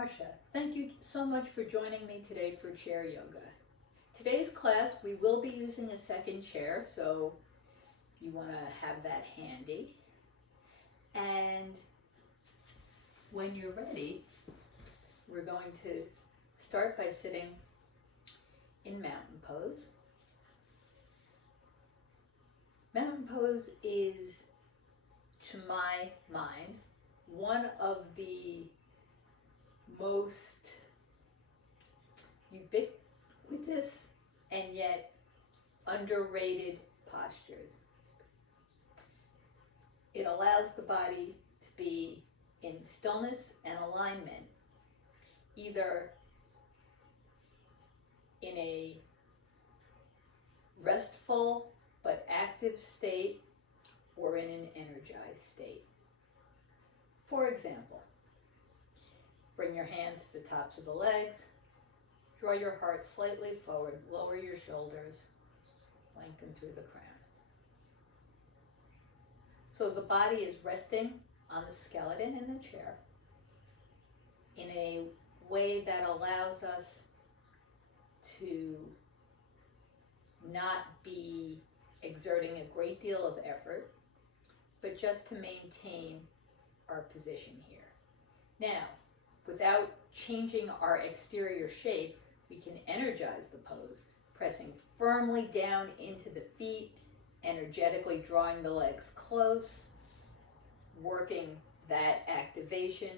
Marcia. Thank you so much for joining me today for chair yoga. Today's class we will be using a second chair, so you want to have that handy. And when you're ready, we're going to start by sitting in mountain pose. Mountain pose is, to my mind, one of the most ubiquitous and yet underrated postures. It allows the body to be in stillness and alignment, either in a restful but active state or in an energized state. For example, bring your hands to the tops of the legs, draw your heart slightly forward, lower your shoulders, lengthen through the crown. So the body is resting on the skeleton in the chair in a way that allows us to not be exerting a great deal of effort, but just to maintain our position here. Now, without changing our exterior shape, we can energize the pose, pressing firmly down into the feet, energetically drawing the legs close, working that activation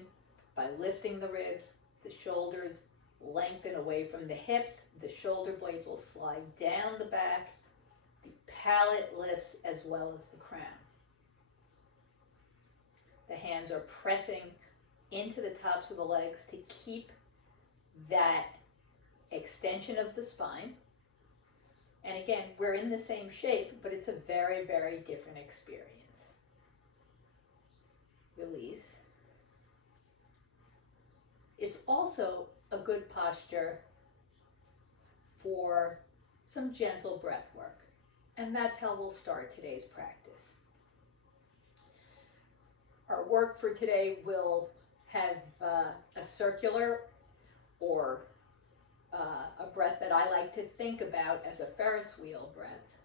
by lifting the ribs, the shoulders lengthen away from the hips, the shoulder blades will slide down the back, the palate lifts as well as the crown. The hands are pressing into the tops of the legs to keep that extension of the spine. And again, we're in the same shape, but it's a very, very different experience. Release. It's also a good posture for some gentle breath work. And that's how we'll start today's practice. Our work for today will have a circular or a breath that I like to think about as a Ferris wheel breath,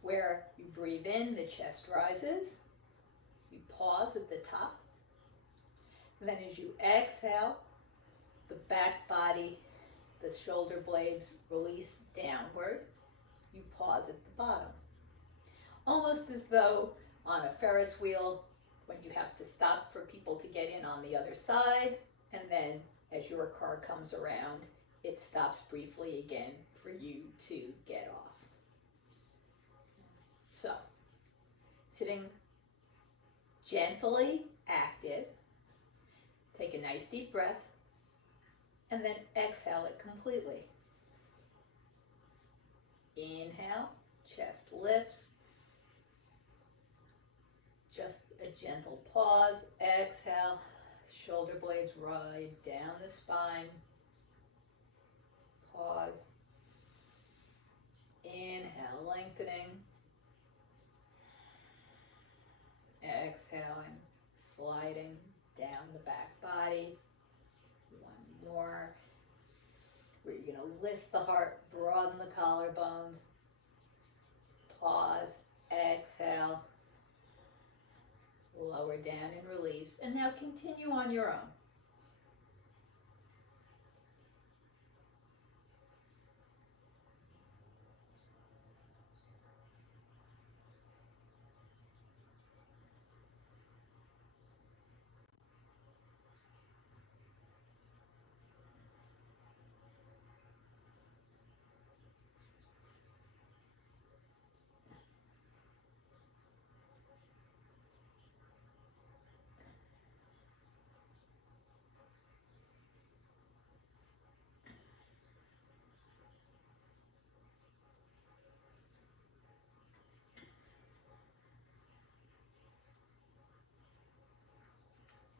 where you breathe in, the chest rises, you pause at the top, and then as you exhale, the back body, the shoulder blades release downward, you pause at the bottom. Almost as though on a Ferris wheel, when you have to stop for people to get in on the other side, and then as your car comes around, it stops briefly again for you to get off. So, sitting gently active, take a nice deep breath, and then exhale it completely. Inhale, chest lifts. Just a gentle pause. Exhale, shoulder blades ride down the spine. Pause. Inhale, lengthening. Exhaling, sliding down the back body. One more. Where you're going to lift the heart, broaden the collarbones. Pause. Exhale. Lower down and release. And now continue on your own.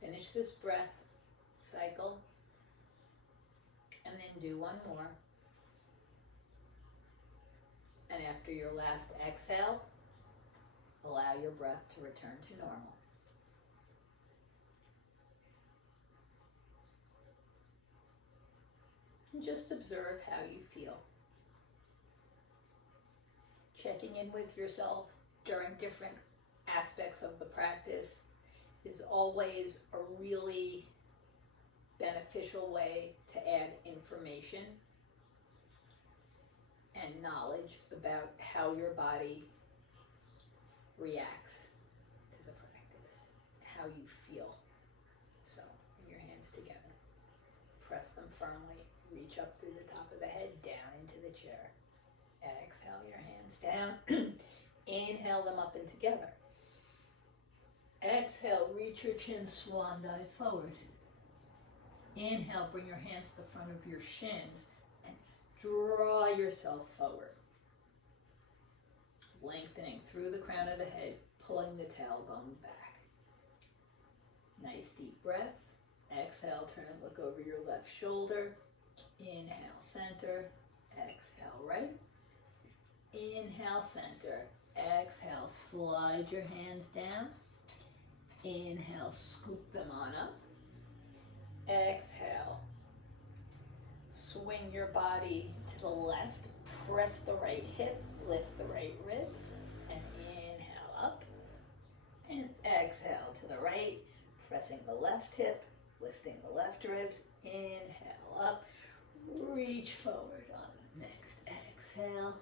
Finish this breath cycle, and then do one more. And after your last exhale, allow your breath to return to normal. And just observe how you feel. Checking in with yourself during different aspects of the practice is always a really beneficial way to add information and knowledge about how your body reacts to the practice, how you feel. So, bring your hands together. Press them firmly. Reach up through the top of the head, down into the chair. Exhale your hands down. Inhale them up and together. Exhale, reach your chin, swan dive forward. Inhale, bring your hands to the front of your shins and draw yourself forward. Lengthening through the crown of the head, pulling the tailbone back. Nice deep breath. Exhale, turn and look over your left shoulder. Inhale, center. Exhale, right. Inhale, center. Exhale, slide your hands down. Inhale, scoop them on up. Exhale, swing your body to the left. Press the right hip, lift the right ribs, and inhale up. And exhale to the right, pressing the left hip, lifting the left ribs. Inhale up. Reach forward on the next exhale.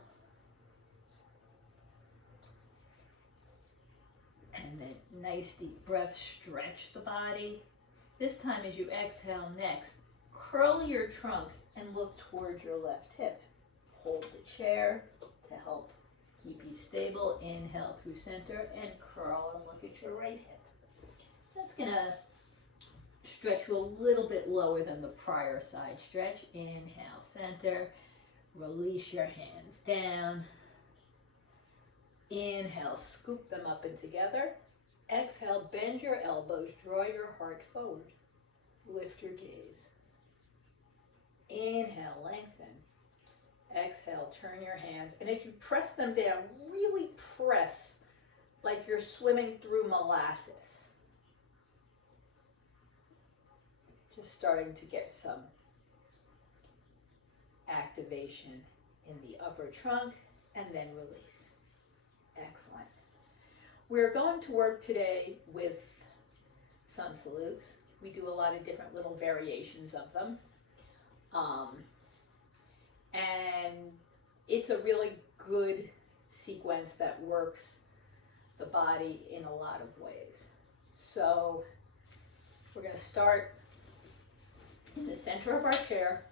And then nice deep breath, stretch the body. This time as you exhale next, curl your trunk and look towards your left hip. Hold the chair to help keep you stable. Inhale through center and curl and look at your right hip. That's gonna stretch you a little bit lower than the prior side stretch. Inhale, center. Release your hands down. Inhale, scoop them up and together. Exhale, bend your elbows, draw your heart forward. Lift your gaze. Inhale, lengthen. Exhale, turn your hands. And as you press them down, really press like you're swimming through molasses. Just starting to get some activation in the upper trunk, and then release. Excellent. We're going to work today with sun salutes. We do a lot of different little variations of them. And it's a really good sequence that works the body in a lot of ways. So we're going to start in the center of our chair,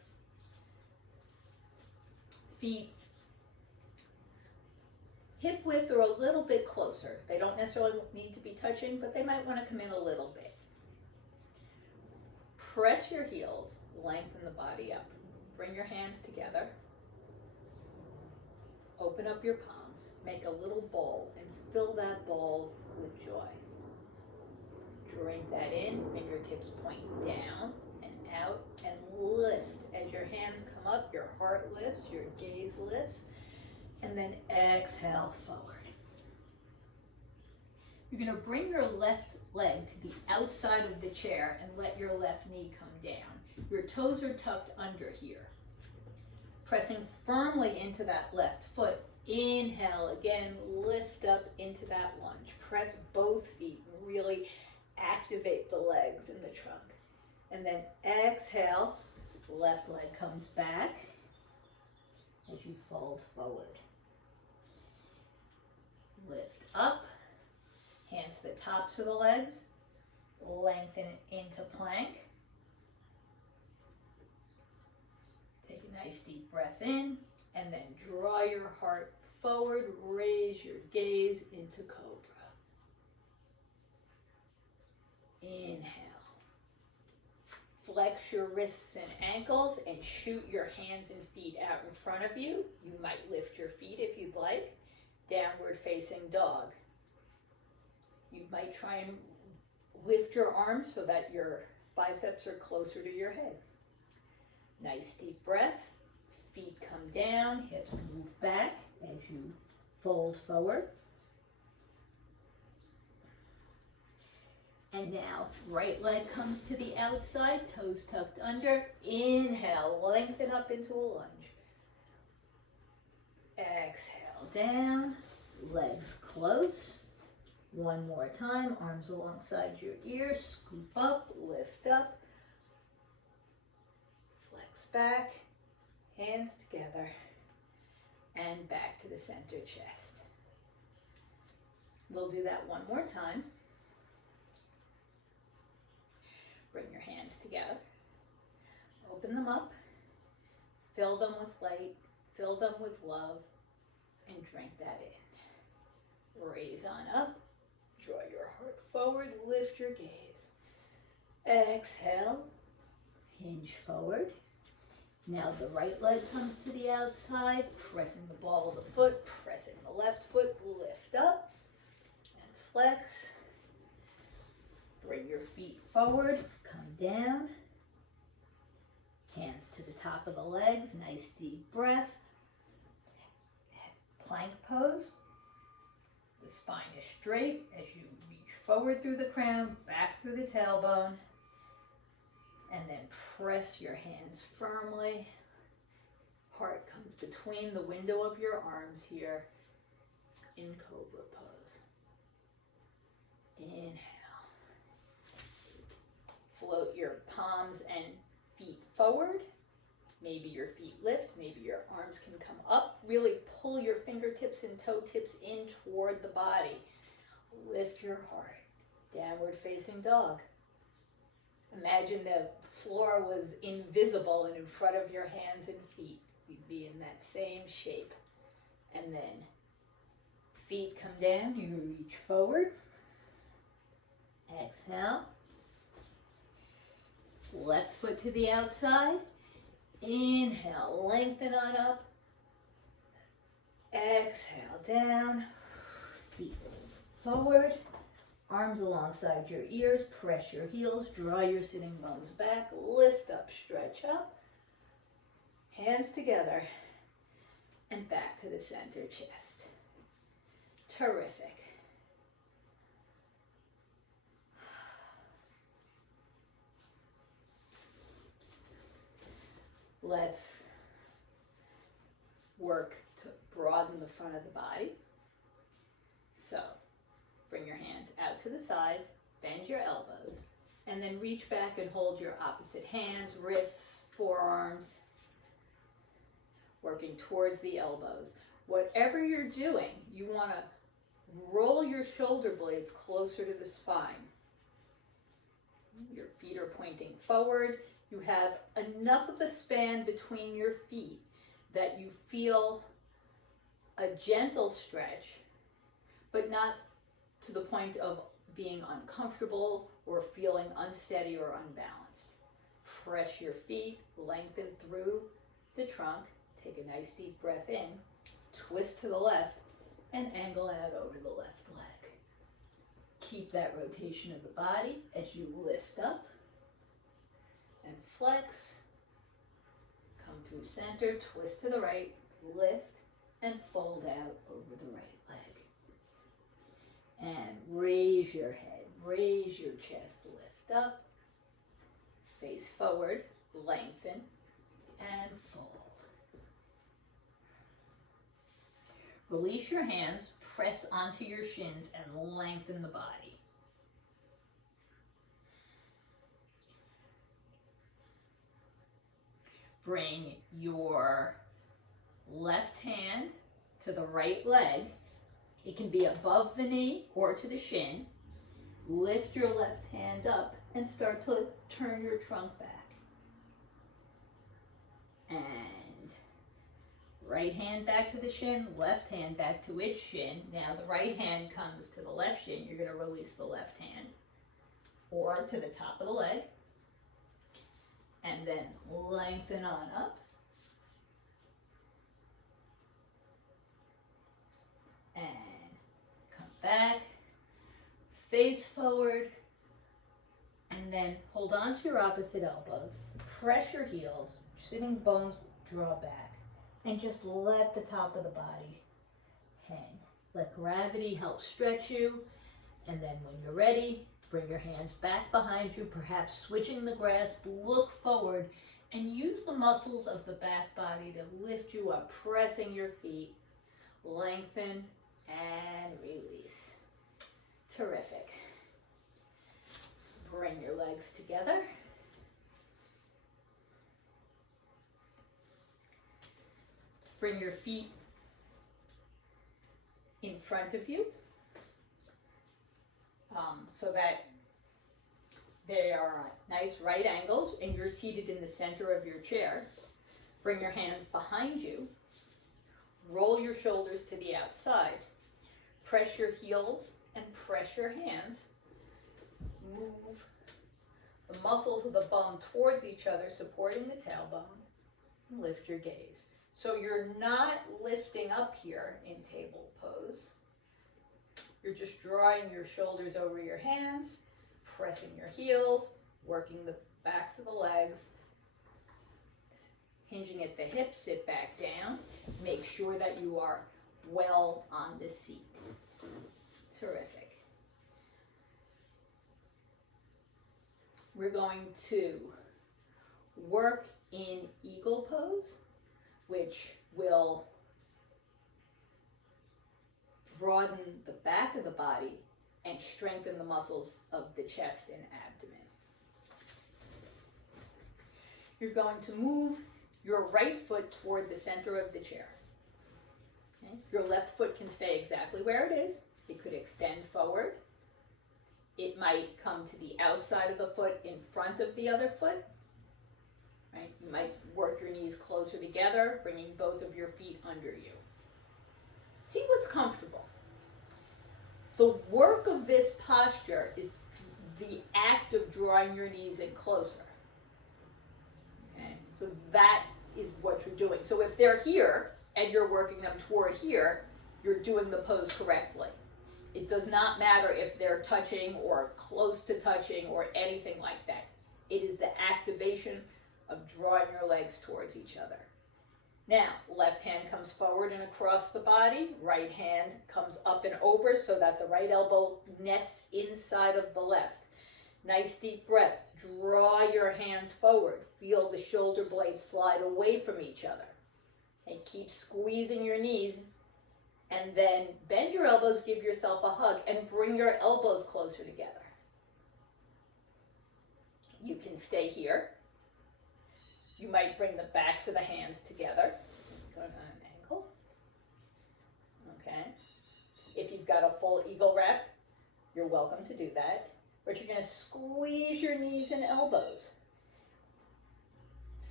feet hip width or a little bit closer. They don't necessarily need to be touching, but they might want to come in a little bit. Press your heels, lengthen the body up. Bring your hands together. Open up your palms. Make a little bowl and fill that bowl with joy. Drink that in. Fingertips point down and out and lift. As your hands come up, your heart lifts, your gaze lifts, and then exhale forward. You're going to bring your left leg to the outside of the chair and let your left knee come down. Your toes are tucked under here. Pressing firmly into that left foot. Inhale, again, lift up into that lunge. Press both feet and really activate the legs in the trunk. And then exhale, left leg comes back as you fold forward. Lift up, hands to the tops of the legs, lengthen into plank. Take a nice deep breath in, and then draw your heart forward, raise your gaze into cobra. Inhale. Flex your wrists and ankles and shoot your hands and feet out in front of you. You might lift your feet if you'd like. Downward facing dog. You might try and lift your arms so that your biceps are closer to your head. Nice deep breath. Feet come down, hips move back as you fold forward. And now, right leg comes to the outside, toes tucked under. Inhale, lengthen up into a lunge. Exhale, down, legs close. One more time, arms alongside your ears, scoop up, lift up. Flex back, hands together, and back to the center chest. We'll do that one more time. Bring your hands together, open them up, fill them with light, fill them with love, and drink that in. Raise on up, draw your heart forward, lift your gaze. Exhale, hinge forward. Now the right leg comes to the outside, pressing the ball of the foot, pressing the left foot, lift up and flex. Bring your feet forward, come down. Hands to the top of the legs, nice deep breath. Plank pose. The spine is straight as you reach forward through the crown, back through the tailbone. And then press your hands firmly. Heart comes between the window of your arms here in Cobra pose. Inhale. Float your palms and feet forward. Maybe your feet lift, maybe your arms can come up. Really pull your fingertips and toe tips in toward the body. Lift your heart. Downward facing dog. Imagine the floor was invisible and in front of your hands and feet. You'd be in that same shape. And then feet come down, you reach forward. Exhale. Left foot to the outside. Inhale, lengthen on up. Exhale, down. Feet forward. Arms alongside your ears, press your heels, draw your sitting bones back, lift up, stretch up. Hands together and back to the center chest. Terrific. Let's work to broaden the front of the body. So, bring your hands out to the sides, bend your elbows, and then reach back and hold your opposite hands, wrists, forearms, working towards the elbows. Whatever you're doing, you want to roll your shoulder blades closer to the spine. Your feet are pointing forward. You have enough of a span between your feet that you feel a gentle stretch, but not to the point of being uncomfortable or feeling unsteady or unbalanced. Press your feet, lengthen through the trunk, take a nice deep breath in, twist to the left, and angle out over the left leg. Keep that rotation of the body as you lift up and flex. Come through center, twist to the right, lift, and fold out over the right leg. And raise your head, raise your chest, lift up, face forward, lengthen, and fold. Release your hands, press onto your shins, and lengthen the body. Bring your left hand to the right leg. It can be above the knee or to the shin. Lift your left hand up and start to turn your trunk back. And right hand back to the shin, left hand back to its shin. Now the right hand comes to the left shin. You're going to release the left hand or to the top of the leg. And then lengthen on up. And come back, face forward, and then hold on to your opposite elbows. Press your heels, sitting bones draw back, and just let the top of the body hang. Let gravity help stretch you, and then when you're ready, Bring your hands back behind you, perhaps switching the grasp. Look forward and use the muscles of the back body to lift you up, pressing your feet. Lengthen and release. Terrific. Bring your legs together. Bring your feet in front of you so that they are at nice right angles and you're seated in the center of your chair. Bring your hands behind you. Roll your shoulders to the outside. Press your heels and press your hands. Move the muscles of the bum towards each other, supporting the tailbone. And lift your gaze. So you're not lifting up here in table pose. You're just drawing your shoulders over your hands, pressing your heels, working the backs of the legs, hinging at the hips, sit back down. Make sure that you are well on the seat. Terrific. We're going to work in eagle pose, which will broaden the back of the body and strengthen the muscles of the chest and abdomen. You're going to move your right foot toward the center of the chair. Okay? Your left foot can stay exactly where it is. It could extend forward. It might come to the outside of the foot in front of the other foot. Right? You might work your knees closer together, bringing both of your feet under you. See what's comfortable. The work of this posture is the act of drawing your knees in closer. Okay? So that is what you're doing. So if they're here and you're working them toward here, you're doing the pose correctly. It does not matter if they're touching or close to touching or anything like that. It is the activation of drawing your legs towards each other. Now, left hand comes forward and across the body. Right hand comes up and over so that the right elbow nests inside of the left. Nice deep breath. Draw your hands forward. Feel the shoulder blades slide away from each other. And keep squeezing your knees. And then bend your elbows, give yourself a hug, and bring your elbows closer together. You can stay here. You might bring the backs of the hands together. Go on an ankle. Okay. If you've got a full eagle wrap, you're welcome to do that. But you're going to squeeze your knees and elbows.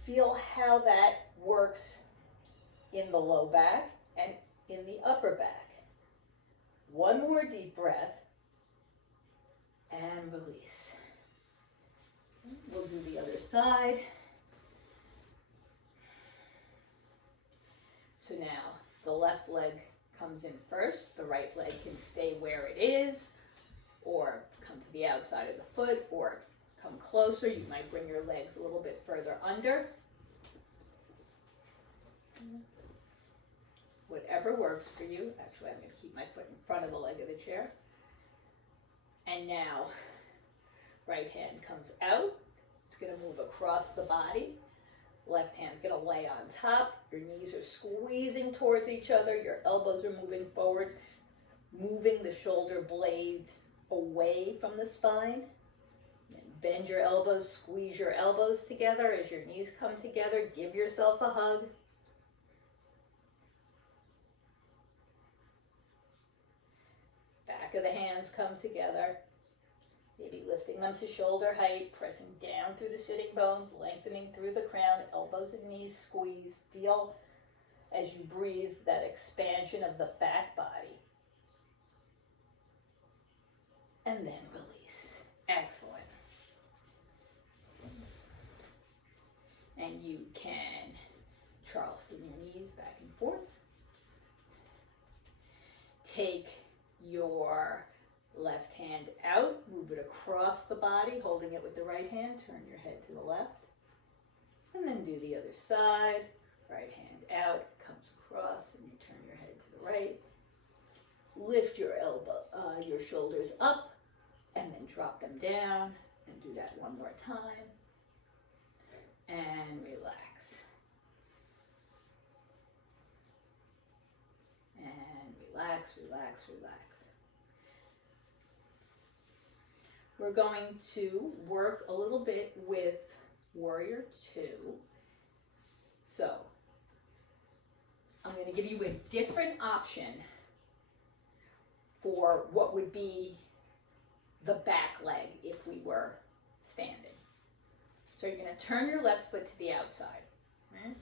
Feel how that works in the low back and in the upper back. One more deep breath and release. We'll do the other side. So now the left leg comes in first. The right leg can stay where it is or come to the outside of the foot or come closer. You might bring your legs a little bit further under. Whatever works for you. Actually, I'm going to keep my foot in front of the leg of the chair. And now, right hand comes out. It's going to move across the body. Left hand's going to lay on top. Your knees are squeezing towards each other. Your elbows are moving forward, moving the shoulder blades away from the spine. And bend your elbows, squeeze your elbows together as your knees come together. Give yourself a hug. Back of the hands come together. Maybe lifting them to shoulder height, pressing down through the sitting bones, lengthening through the crown, elbows and knees squeeze. Feel as you breathe that expansion of the back body. And then release. Excellent. And you can Charleston your knees back and forth. Take your left hand out, move it across the body, holding it with the right hand, turn your head to the left, and then do the other side. Right hand out, comes across, and you turn your head to the right. Lift your your shoulders up and then drop them down, and do that one more time, and relax. And relax, relax, relax. We're going to work a little bit with Warrior 2. So, I'm going to give you a different option for what would be the back leg if we were standing. So you're going to turn your left foot to the outside, right?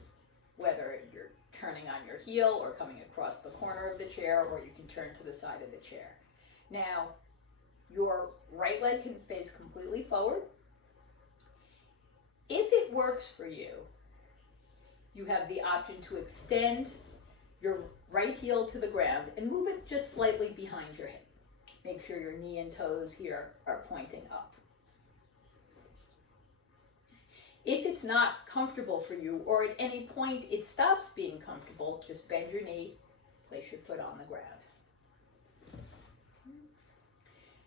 Whether you're turning on your heel or coming across the corner of the chair, or you can turn to the side of the chair. Now, your right leg can face completely forward. If it works for you, you have the option to extend your right heel to the ground and move it just slightly behind your hip. Make sure your knee and toes here are pointing up. If it's not comfortable for you, or at any point it stops being comfortable, just bend your knee, place your foot on the ground.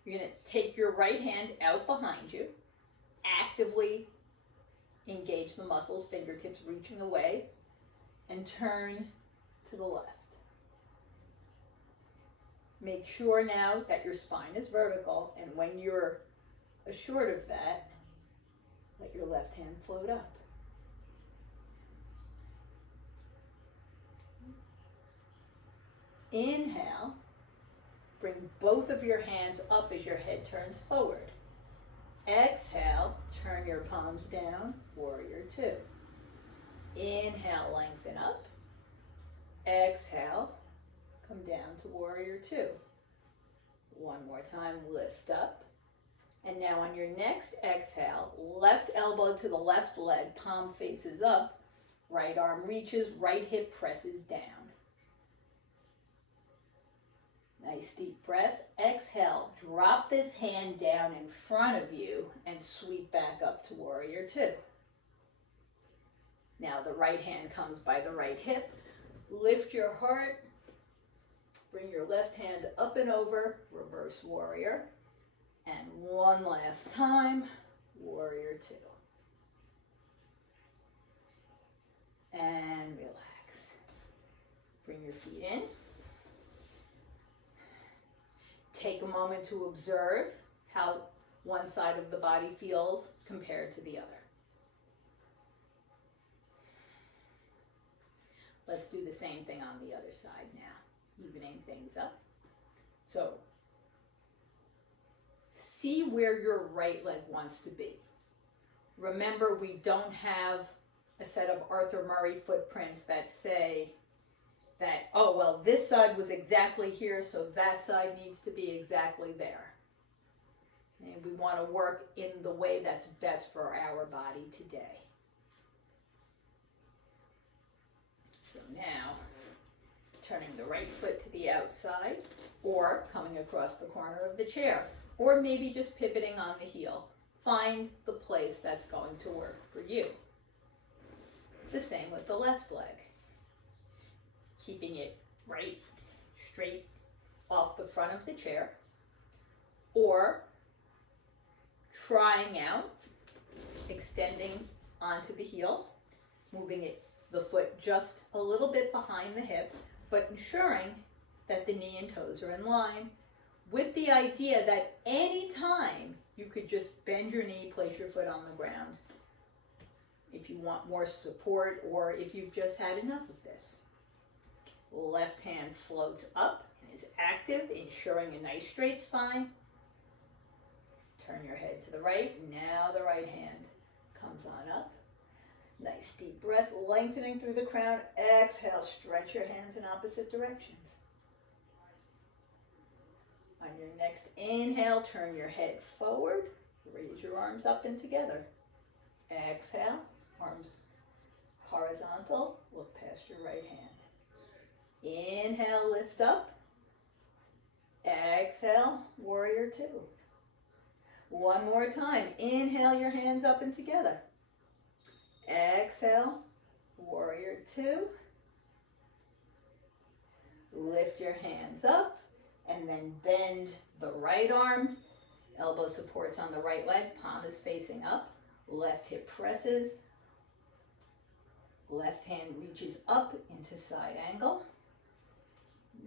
You're going to take your right hand out behind you, actively engage the muscles, fingertips reaching away, and turn to the left. Make sure now that your spine is vertical, and when you're assured of that, let your left hand float up. Inhale. Bring both of your hands up as your head turns forward. Exhale, turn your palms down, Warrior 2. Inhale, lengthen up. Exhale, come down to Warrior 2. One more time, lift up. And now on your next exhale, left elbow to the left leg, palm faces up, right arm reaches, right hip presses down. Nice deep breath. Exhale, drop this hand down in front of you and sweep back up to Warrior 2. Now the right hand comes by the right hip. Lift your heart. Bring your left hand up and over, reverse Warrior. And one last time, Warrior 2. And relax. Bring your feet in. Take a moment to observe how one side of the body feels compared to the other. Let's do the same thing on the other side now, evening things up. So, see where your right leg wants to be. Remember, we don't have a set of Arthur Murray footprints that say that, oh, well, this side was exactly here, so that side needs to be exactly there. And we want to work in the way that's best for our body today. So now, turning the right foot to the outside, or coming across the corner of the chair, or maybe just pivoting on the heel. Find the place that's going to work for you. The same with the left leg. Keeping it right, straight off the front of the chair, or trying out, extending onto the heel, moving the foot just a little bit behind the hip, but ensuring that the knee and toes are in line, with the idea that any time you could just bend your knee, place your foot on the ground, if you want more support or if you've just had enough of this. Left hand floats up and is active, ensuring a nice straight spine. Turn your head to the right. Now the right hand comes on up. Nice deep breath, lengthening through the crown. Exhale, stretch your hands in opposite directions. On your next inhale, turn your head forward. Raise your arms up and together. Exhale, arms horizontal. Look past your right hand. Inhale, lift up. Exhale, Warrior 2. One more time. Inhale, your hands up and together. Exhale, Warrior 2. Lift your hands up and then bend the right arm Elbow supports on the right leg, palm is facing up, left hip presses, left hand reaches up into side angle.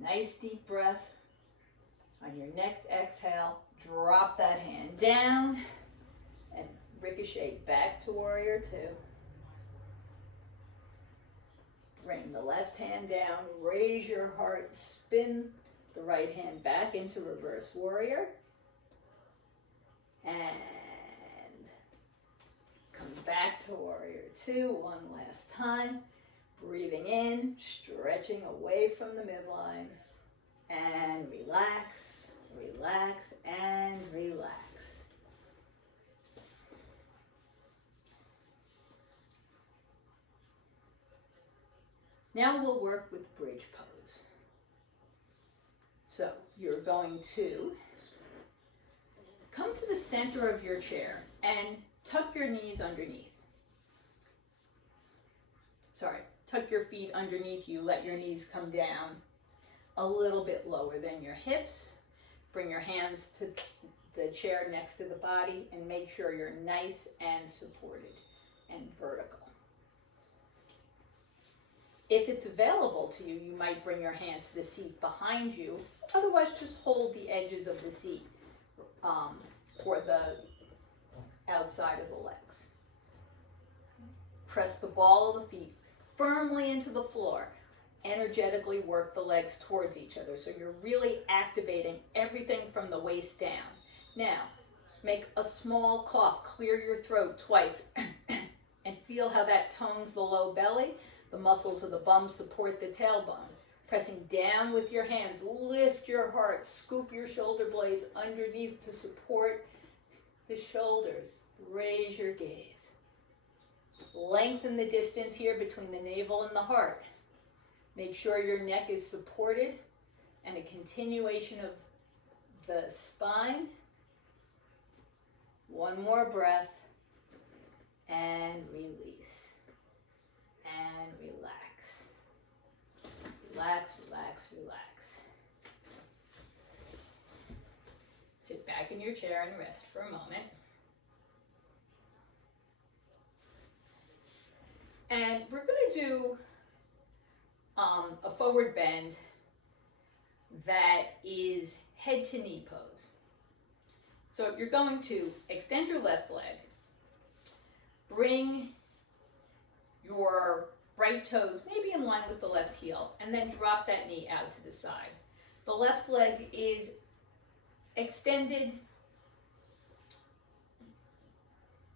Nice deep breath. On your next exhale, drop that hand down and ricochet back to warrior two. Bring the left hand down, raise your heart, spin the right hand back into reverse warrior. And come back to warrior two one last time. Breathing in, stretching away from the midline. And relax, relax, and relax. Now we'll work with bridge pose. So you're going to come to the center of your chair and tuck your knees underneath. Tuck your feet underneath you. Let your knees come down a little bit lower than your hips. Bring your hands to the chair next to the body and make sure you're nice and supported and vertical. If it's available to you, you might bring your hands to the seat behind you. Otherwise, just hold the edges of the seat or the outside of the legs. Press the ball of the feet firmly into the floor. Energetically work the legs towards each other. So you're really activating everything from the waist down. Now, make a small cough. Clear your throat twice. And feel how that tones the low belly. The muscles of the bum support the tailbone. Pressing down with your hands. Lift your heart. Scoop your shoulder blades underneath to support the shoulders. Raise your gaze. Lengthen the distance here between the navel and the heart. Make sure your neck is supported and a continuation of the spine. One more breath and release and relax. Relax, relax, relax. Sit back in your chair and rest for a moment. And we're going to do a forward bend that is head to knee pose. So you're going to extend your left leg, bring your right toes maybe in line with the left heel, and then drop that knee out to the side. The left leg is extended,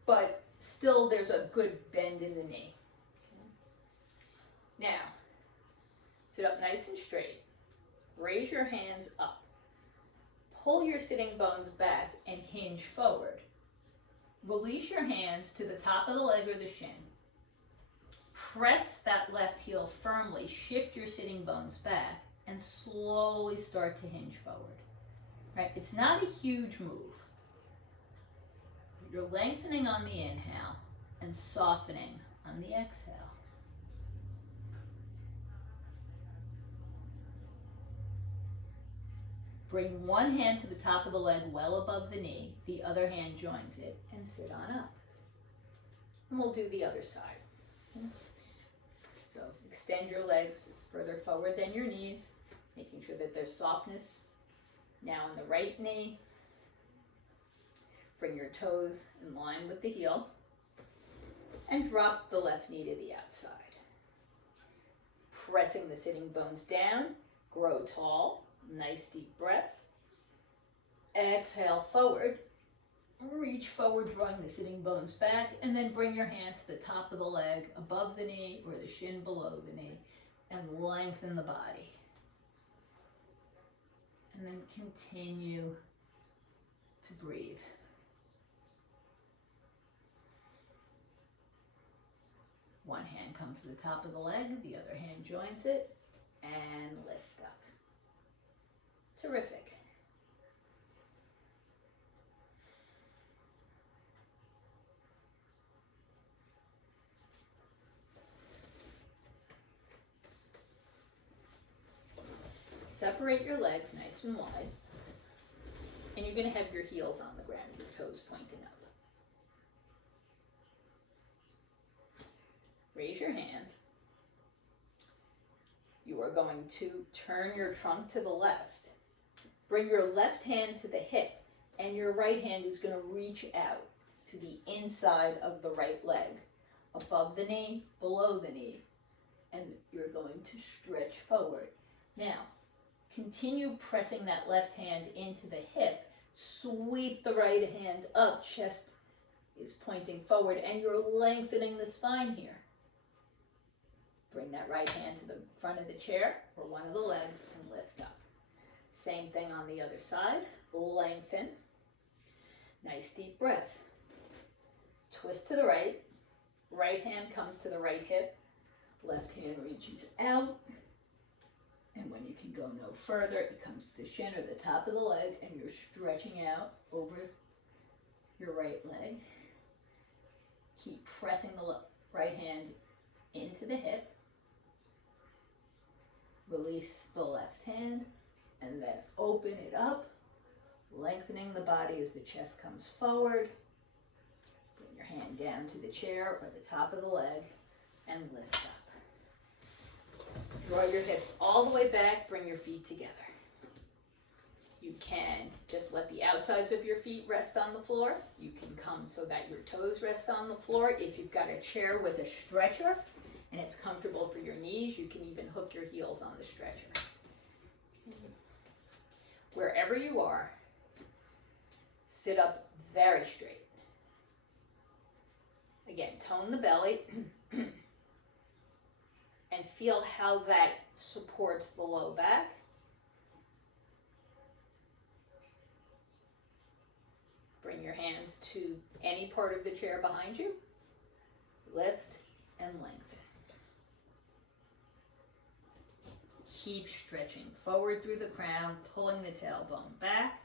but still there's a good bend in the knee. Now, sit up nice and straight. Raise your hands up. Pull your sitting bones back and hinge forward. Release your hands to the top of the leg or the shin. Press that left heel firmly. Shift your sitting bones back and slowly start to hinge forward. Right? It's not a huge move. You're lengthening on the inhale and softening on the exhale. Bring one hand to the top of the leg well above the knee. The other hand joins it and sit on up. And we'll do the other side. So extend your legs further forward than your knees, making sure that there's softness now in the right knee. Bring your toes in line with the heel and drop the left knee to the outside. Pressing the sitting bones down, grow tall. Nice deep breath. Exhale forward. Reach forward, drawing the sitting bones back, and then bring your hands to the top of the leg, above the knee or the shin below the knee, and lengthen the body. And then continue to breathe. One hand comes to the top of the leg, the other hand joins it, and lift up. Terrific. Separate your legs nice and wide. And you're you're going to have your heels on the ground, your toes pointing up. Raise your hands. You are going to turn your trunk to the left. Bring your left hand to the hip, and your right hand is going to reach out to the inside of the right leg, above the knee, below the knee, and you're going to stretch forward. Now, continue pressing that left hand into the hip. Sweep the right hand up, chest is pointing forward, and you're lengthening the spine here. Bring that right hand to the front of the chair or one of the legs and lift up. Same thing on the other side. Lengthen. Nice deep breath. Twist to the right. Right hand comes to the right hip. Left hand reaches out. And when you can go no further, it comes to the shin or the top of the leg, and you're stretching out over your right leg. Keep pressing the right hand into the hip. Release the left hand, and then open it up, lengthening the body as the chest comes forward. Bring your hand down to the chair or the top of the leg, and lift up. Draw your hips all the way back, bring your feet together. You can just let the outsides of your feet rest on the floor. You can come so that your toes rest on the floor. If you've got a chair with a stretcher and it's comfortable for your knees, you can even hook your heels on the stretcher. Wherever you are, sit up very straight. Again, tone the belly and feel how that supports the low back. Bring your hands to any part of the chair behind you. Lift and lengthen. Keep stretching forward through the crown, pulling the tailbone back.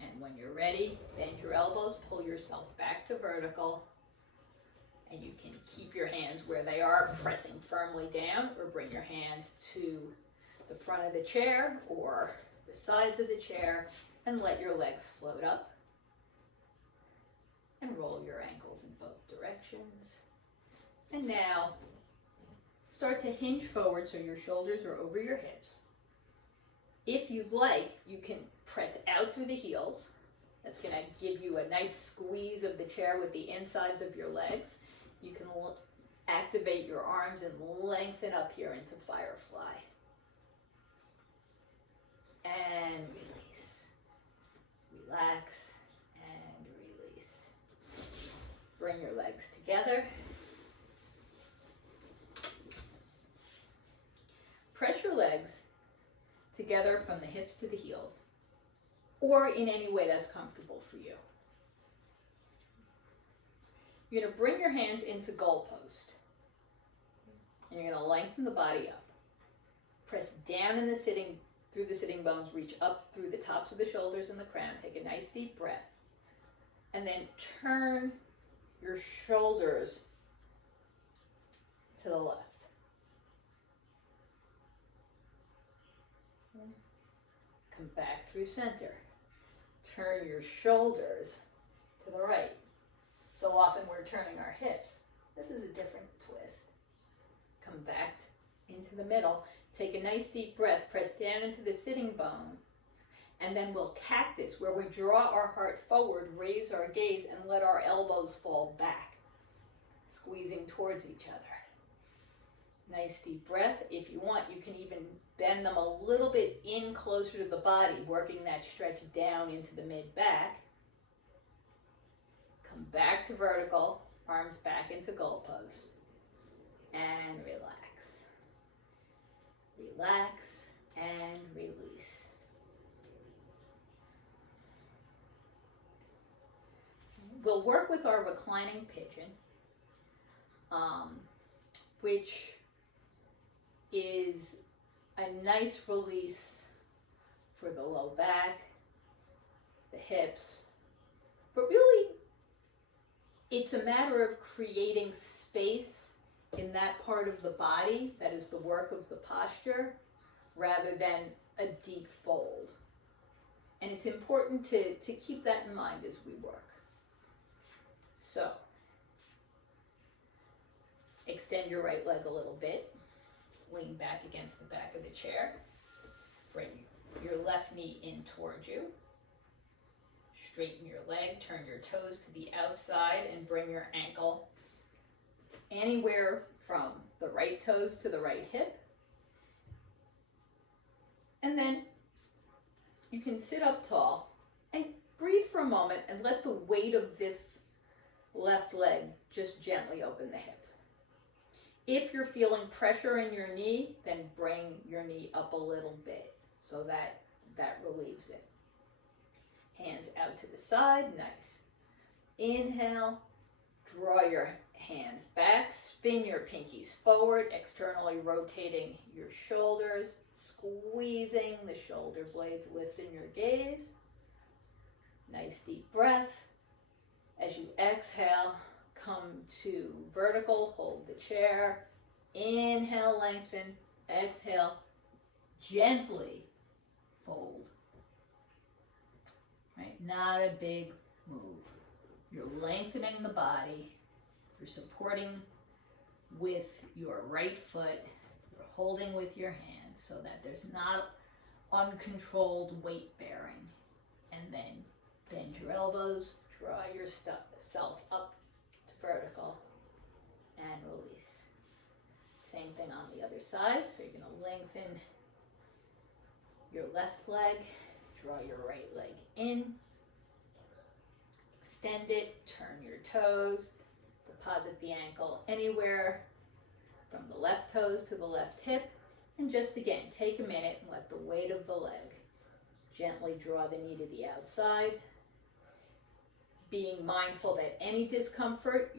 And when you're ready, bend your elbows, pull yourself back to vertical. And you can keep your hands where they are, pressing firmly down, or bring your hands to the front of the chair or the sides of the chair and let your legs float up. And roll your ankles in both directions. And now, start to hinge forward so your shoulders are over your hips. If you'd like, you can press out through the heels. That's going to give you a nice squeeze of the chair with the insides of your legs. You can activate your arms and lengthen up here into firefly. And release. Relax and release. Bring your legs together. Press your legs together from the hips to the heels, or in any way that's comfortable for you. You're going to bring your hands into goalpost, and you're going to lengthen the body up. Press down in the sitting, through the sitting bones, reach up through the tops of the shoulders and the crown. Take a nice deep breath, and then turn your shoulders to the left. Come back through center. Turn your shoulders to the right. So often we're turning our hips. This is a different twist. Come back into the middle. Take a nice deep breath. Press down into the sitting bones. And then we'll cactus, where we draw our heart forward, raise our gaze, and let our elbows fall back, squeezing towards each other. Nice deep breath. If you want, you can even bend them a little bit in closer to the body, working that stretch down into the mid-back. Come back to vertical, arms back into goalpost, and relax. Relax and release. We'll work with our reclining pigeon, which is a nice release for the low back, the hips, but really it's a matter of creating space in that part of the body that is the work of the posture, rather than a deep fold. it's important to keep that in mind as we work. So, extend your right leg a little bit. Lean back against the back of the chair. Bring your left knee in towards you. Straighten your leg, turn your toes to the outside, and bring your ankle anywhere from the right toes to the right hip. And then you can sit up tall and breathe for a moment and let the weight of this left leg just gently open the hip. If you're feeling pressure in your knee, then bring your knee up a little bit so that relieves it. Hands out to the side, nice. Inhale, draw your hands back, spin your pinkies forward, externally rotating your shoulders, squeezing the shoulder blades, lifting your gaze. Nice deep breath. As you exhale, come to vertical, hold the chair. Inhale, lengthen. Exhale, gently fold. Right? Not a big move. You're lengthening the body. You're supporting with your right foot. You're holding with your hands so that there's not uncontrolled weight bearing. And then bend your elbows, draw yourself up to vertical, and release. Same thing on the other side. So you're going to lengthen your left leg, draw your right leg in, extend it, turn your toes, deposit the ankle anywhere from the left toes to the left hip, and just again, take a minute and let the weight of the leg gently draw the knee to the outside, being mindful that any discomfort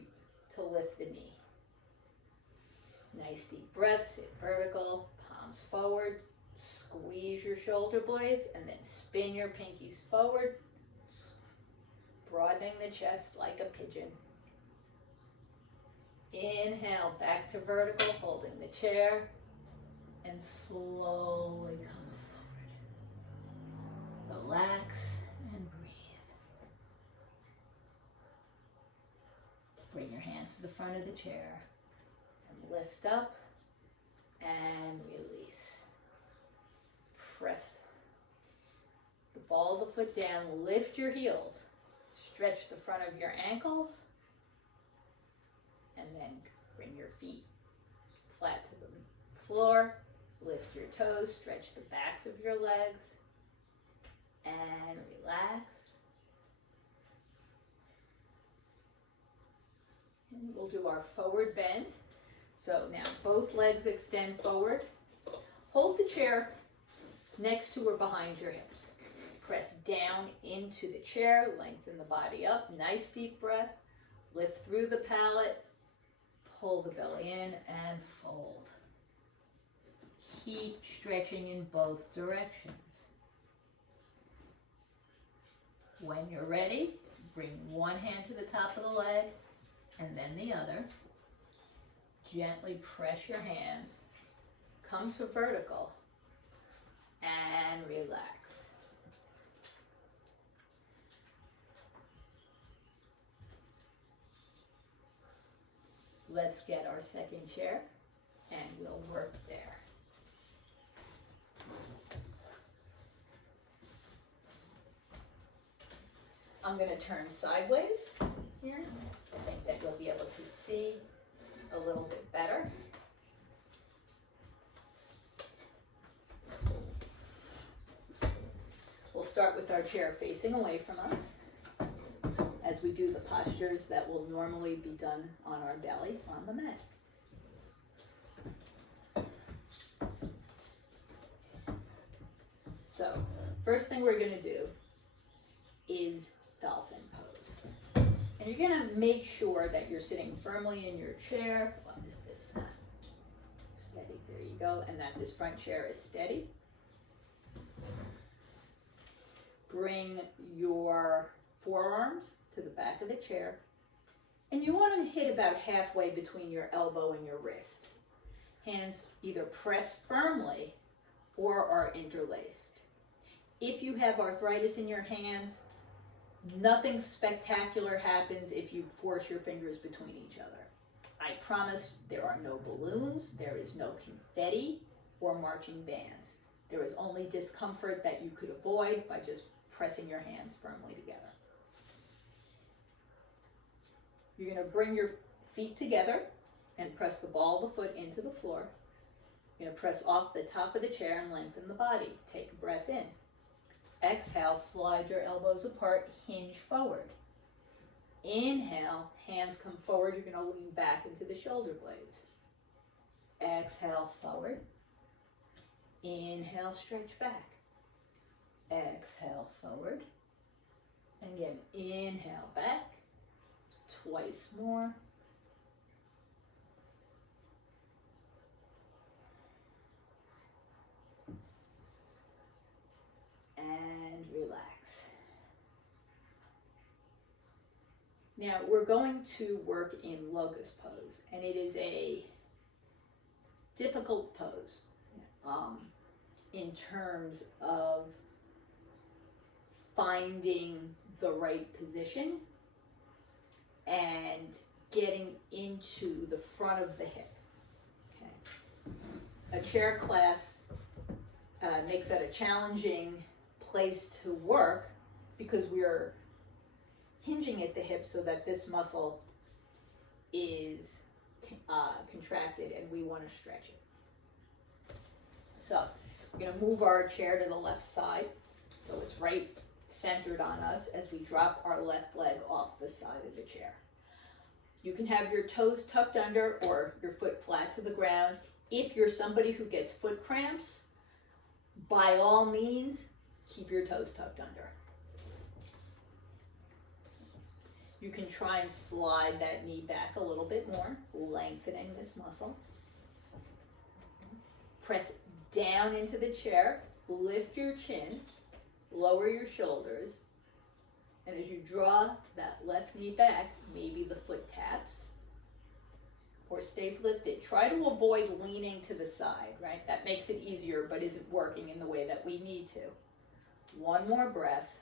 to lift the knee. Nice deep breath, sit vertical, palms forward, squeeze your shoulder blades, and then spin your pinkies forward, broadening the chest like a pigeon. Inhale, back to vertical, holding the chair, and slowly come forward. Relax and breathe. Bring your hands to the front of the chair, and lift up, and release. Press the ball of the foot down, lift your heels, stretch the front of your ankles, and then bring your feet flat to the floor, lift your toes, stretch the backs of your legs, and relax. And we'll do our forward bend. So now both legs extend forward. Hold the chair next to or behind your hips. Press down into the chair, lengthen the body up. Nice deep breath. Lift through the palate. Pull the belly in and fold. Keep stretching in both directions. When you're ready, bring one hand to the top of the leg and then the other. Gently press your hands. Come to vertical and relax. Let's get our second chair and we'll work there. I'm going to turn sideways here. I think that you'll be able to see a little bit better. We'll start with our chair facing away from us as we do the postures that will normally be done on our belly on the mat. So, first thing we're going to do is dolphin pose. And you're going to make sure that you're sitting firmly in your chair. What is this? Steady. There you go. And that this front chair is steady. Bring your forearms to the back of the chair. And you want to hit about halfway between your elbow and your wrist. Hands either press firmly or are interlaced. If you have arthritis in your hands, nothing spectacular happens if you force your fingers between each other. I promise there are no balloons, there is no confetti or marching bands. There is only discomfort that you could avoid by just pressing your hands firmly together. You're going to bring your feet together and press the ball of the foot into the floor. You're going to press off the top of the chair and lengthen the body. Take a breath in. Exhale, slide your elbows apart, hinge forward. Inhale, hands come forward. You're going to lean back into the shoulder blades. Exhale, forward. Inhale, stretch back. Exhale, forward. And again, inhale, back. Twice more. And relax. Now we're going to work in locust pose, and it is a difficult pose in terms of finding the right position and getting into the front of the hip. Okay. A chair class makes that a challenging place to work because we're hinging at the hip so that this muscle is contracted and we want to stretch it. So we're going to move our chair to the left side so it's right centered on us as we drop our left leg off the side of the chair. You can have your toes tucked under or your foot flat to the ground. If you're somebody who gets foot cramps, by all means, keep your toes tucked under. You can try and slide that knee back a little bit more, lengthening this muscle. Press down into the chair, lift your chin, lower your shoulders, and as you draw that left knee back, maybe the foot taps or stays lifted. Try to avoid leaning to the side, right? That makes it easier, but isn't working in the way that we need to. One more breath,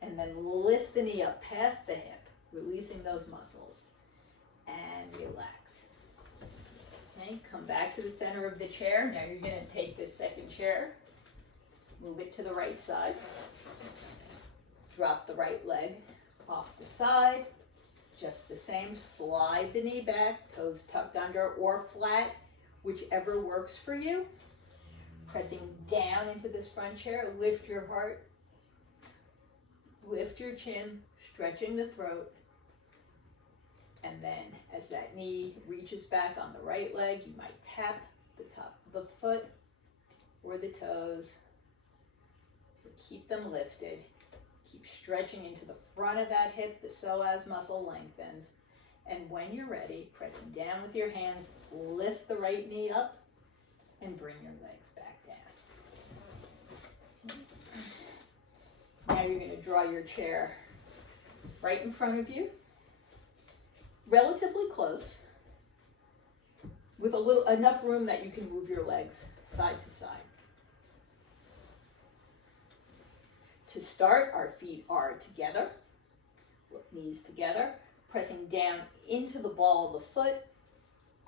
and then lift the knee up past the hip, releasing those muscles, and relax. Okay, come back to the center of the chair. Now you're going to take this second chair, move it to the right side, drop the right leg off the side, just the same, slide the knee back, toes tucked under or flat, whichever works for you. Pressing down into this front chair, lift your heart, lift your chin, stretching the throat. And then as that knee reaches back on the right leg, you might tap the top of the foot or the toes. Keep them lifted. Keep stretching into the front of that hip. The psoas muscle lengthens. And when you're ready, pressing down with your hands, lift the right knee up and bring your legs back down. Now you're going to draw your chair right in front of you, relatively close, with enough room that you can move your legs side to side. To start, our feet are together, knees together, pressing down into the ball of the foot,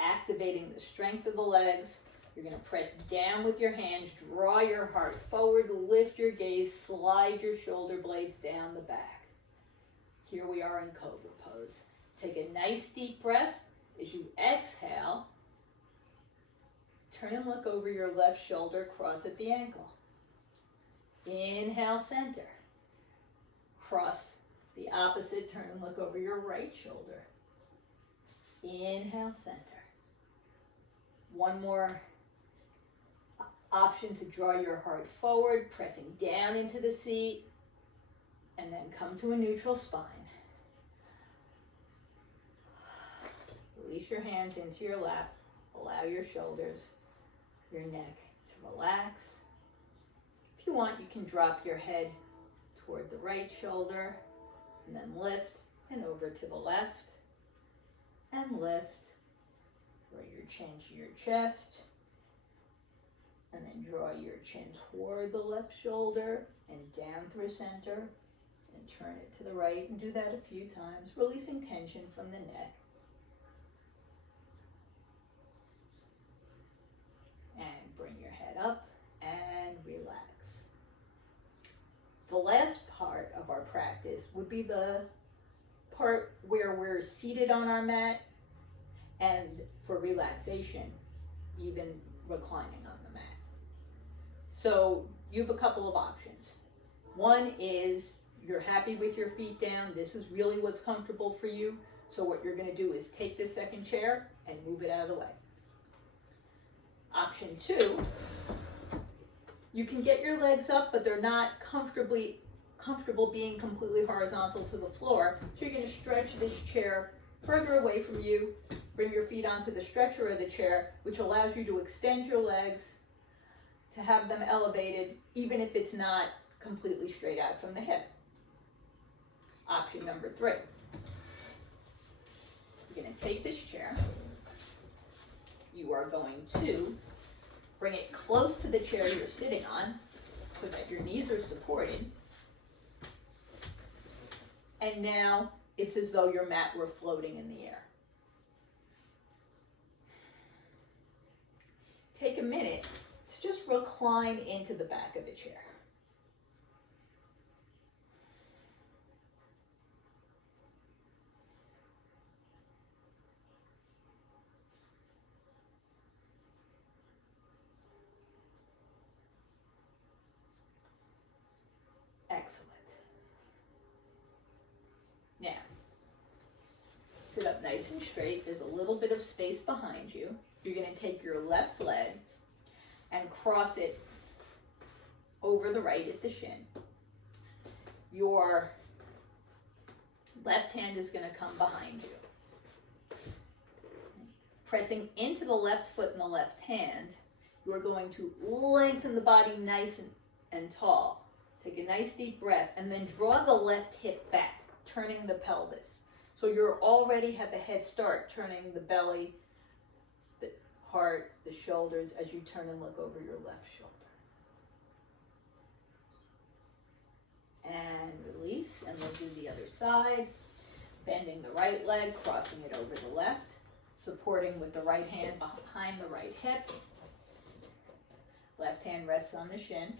activating the strength of the legs. You're going to press down with your hands, draw your heart forward, lift your gaze, slide your shoulder blades down the back. Here we are in Cobra pose. Take a nice deep breath. As you exhale, turn and look over your left shoulder, cross at the ankle. Inhale, center. Cross the opposite, turn and look over your right shoulder. Inhale, center. One more option to draw your heart forward, pressing down into the seat, and then come to a neutral spine. Release your hands into your lap. Allow your shoulders, your neck to relax. If you want, you can drop your head toward the right shoulder and then lift and over to the left and lift. Draw your chin to your chest and then draw your chin toward the left shoulder and down through center, and turn it to the right, and do that a few times, releasing tension from the neck. And bring your head up and relax. The last part of our practice would be the part where we're seated on our mat, and for relaxation, even reclining on the mat. So you have a couple of options. One is you're happy with your feet down. This is really what's comfortable for you. So what you're going to do is take this second chair and move it out of the way. Option two, you can get your legs up, but they're not comfortable being completely horizontal to the floor. So you're going to stretch this chair further away from you. Bring your feet onto the stretcher of the chair, which allows you to extend your legs, to have them elevated, even if it's not completely straight out from the hip. Option number three. You're going to take this chair. You are going to bring it close to the chair you're sitting on so that your knees are supported. And now it's as though your mat were floating in the air. Take a minute to just recline into the back of the chair. Excellent. Now, sit up nice and straight. There's a little bit of space behind you. You're going to take your left leg and cross it over the right at the shin. Your left hand is going to come behind you. Pressing into the left foot and the left hand, you are going to lengthen the body nice and tall. Take a nice deep breath and then draw the left hip back, turning the pelvis. So you already have a head start, turning the belly, the heart, the shoulders as you turn and look over your left shoulder. And release, and we'll do the other side. Bending the right leg, crossing it over the left, supporting with the right hand behind the right hip. Left hand rests on the shin.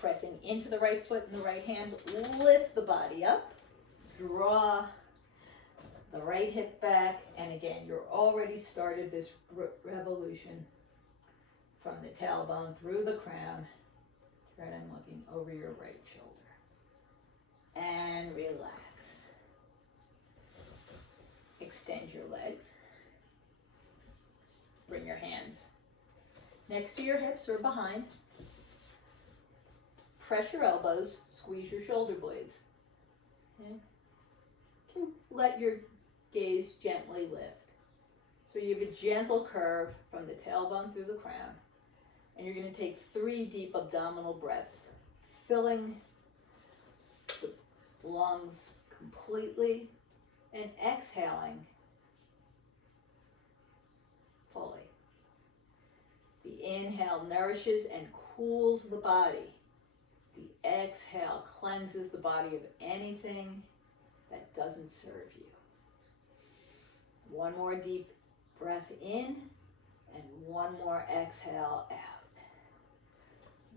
Pressing into the right foot and the right hand, lift the body up, draw the right hip back, and again, you're already started this revolution from the tailbone through the crown, turning, looking over your right shoulder, and relax. Extend your legs. Bring your hands next to your hips or behind. Press your elbows, squeeze your shoulder blades. Okay. You can let your gaze gently lift. So you have a gentle curve from the tailbone through the crown. And you're going to take 3 deep abdominal breaths, filling the lungs completely and exhaling fully. The inhale nourishes and cools the body. The exhale cleanses the body of anything that doesn't serve you. One more deep breath in and one more exhale out.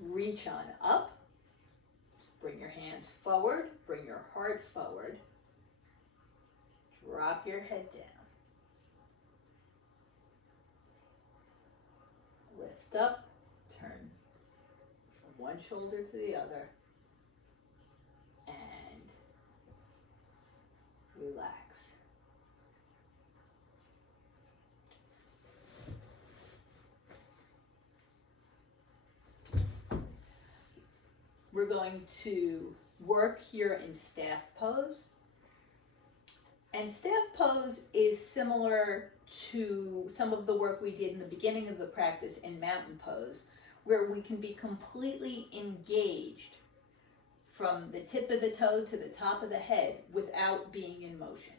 Reach on up. Bring your hands forward. Bring your heart forward. Drop your head down. Lift up. Turn from one shoulder to the other. And relax. We're going to work here in staff pose. And staff pose is similar to some of the work we did in the beginning of the practice in mountain pose, where we can be completely engaged from the tip of the toe to the top of the head without being in motion.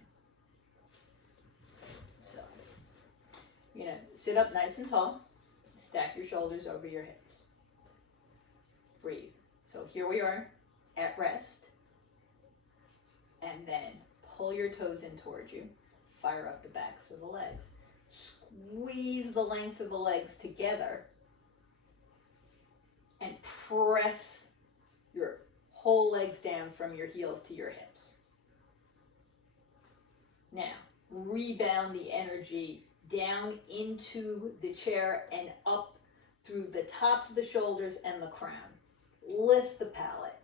So, you're going to sit up nice and tall, stack your shoulders over your hips. Breathe So here we are at rest. And then pull your toes in towards you. Fire up the backs of the legs. Squeeze the length of the legs together and press your whole legs down from your heels to your hips. Now, rebound the energy down into the chair and up through the tops of the shoulders and the crown. Lift the palate.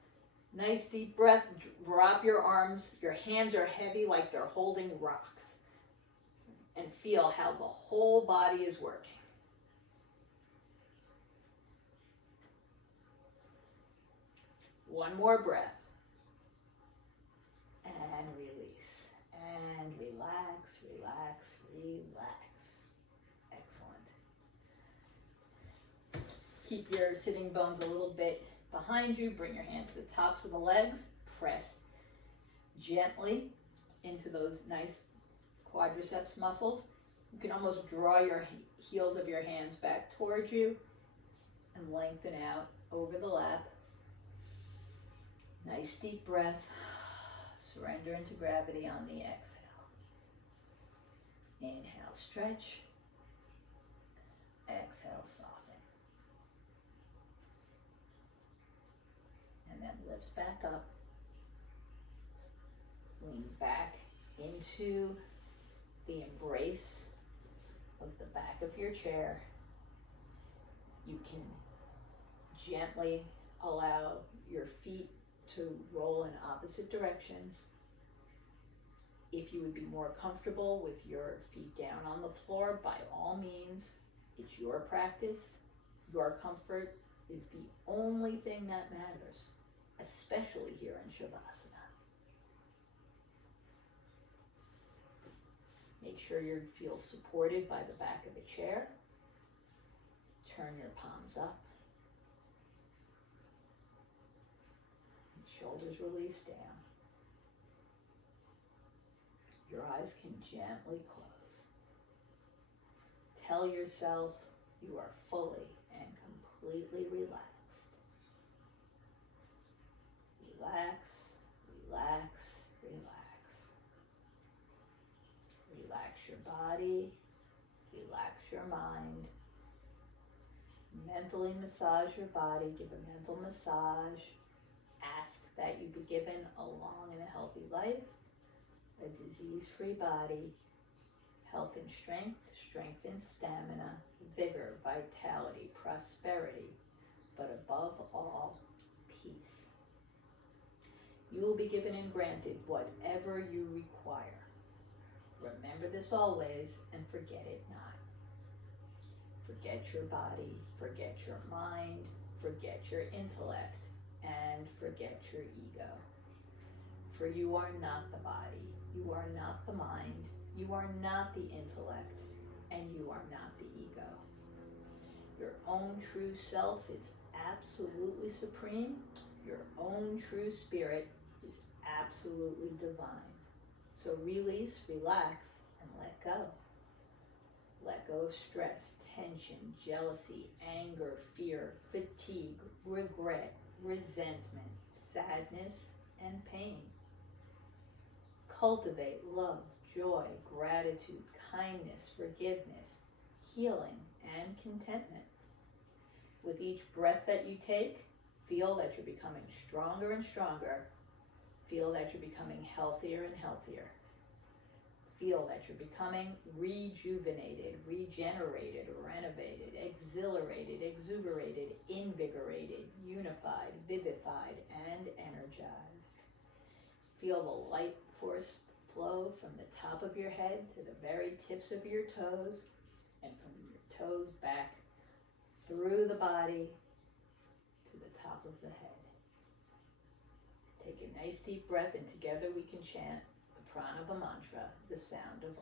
Nice deep breath. Drop your arms. Your hands are heavy like they're holding rocks. And feel how the whole body is working. One more breath. And release. And relax, relax, relax. Excellent. Keep your sitting bones a little bit behind you. Bring your hands to the tops of the legs. Press gently into those nice quadriceps muscles. You can almost draw your heels of your hands back towards you and lengthen out over the lap. Nice deep breath. Surrender into gravity on the exhale. Inhale, stretch. Exhale, soften. And then lift back up. Lean back into the embrace of the back of your chair. You can gently allow your feet to roll in opposite directions. If you would be more comfortable with your feet down on the floor, by all means, it's your practice. Your comfort is the only thing that matters, especially here in Shavasana. Make sure you feel supported by the back of the chair. Turn your palms up. Shoulders release down. Your eyes can gently close. Tell yourself you are fully and completely relaxed. Relax, relax, relax. Relax your body. Relax your mind. Mentally massage your body. Give a mental massage. Ask that you be given a long and a healthy life, a disease-free body, health and strength, strength and stamina, vigor, vitality, prosperity, but above all, peace. You will be given and granted whatever you require. Remember this always and forget it not. Forget your body, forget your mind, forget your intellect, and forget your ego. For you are not the body, you are not the mind, you are not the intellect, and you are not the ego. Your own true self is absolutely supreme. Your own true spirit is absolutely divine. So release, relax, and let go. Let go of stress, tension, jealousy, anger, fear, fatigue, regret, resentment, sadness, and pain. Cultivate love, joy, gratitude, kindness, forgiveness, healing, and contentment. With each breath that you take, feel that you're becoming stronger and stronger. Feel that you're becoming healthier and healthier. Feel that you're becoming rejuvenated, regenerated, renovated, exhilarated, exuberated, invigorated, unified, vivified, and energized. Feel the light force flow from the top of your head to the very tips of your toes, and from your toes back through the body to the top of the head. Take a nice deep breath, and together we can chant the Pranava mantra, the sound of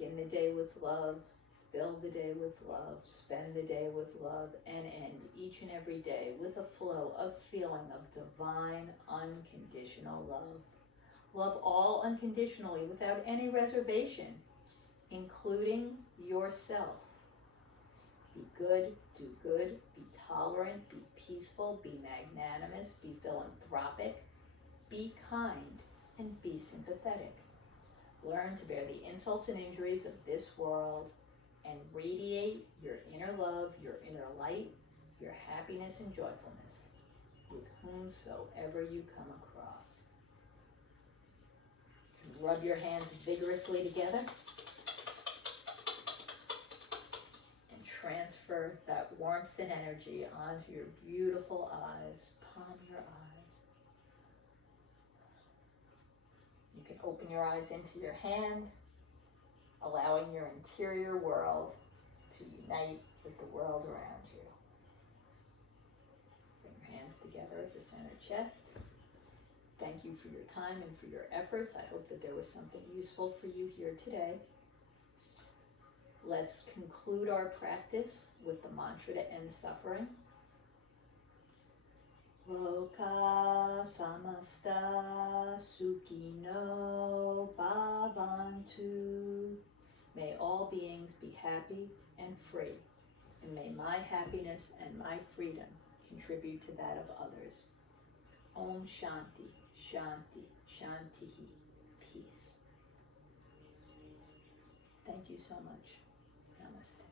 Begin the day with love, fill the day with love, spend the day with love, and end each and every day with a flow of feeling of divine, unconditional love. Love all unconditionally without any reservation, including yourself. Be good, do good, be tolerant, be peaceful, be magnanimous, be philanthropic, be kind, and be sympathetic. Learn to bear the insults and injuries of this world and radiate your inner love, your inner light, your happiness and joyfulness with whomsoever you come across. Rub your hands vigorously together and transfer that warmth and energy onto your beautiful eyes, palm your eyes. You can open your eyes into your hands, allowing your interior world to unite with the world around you. Bring your hands together at the center chest. Thank you for your time and for your efforts. I hope that there was something useful for you here today. Let's conclude our practice with the mantra to end suffering. Loka samasta sukhino bhavantu. May all beings be happy and free, and may my happiness and my freedom contribute to that of others. Om Shanti, Shanti, Shantihi, peace. Thank you so much. Namaste.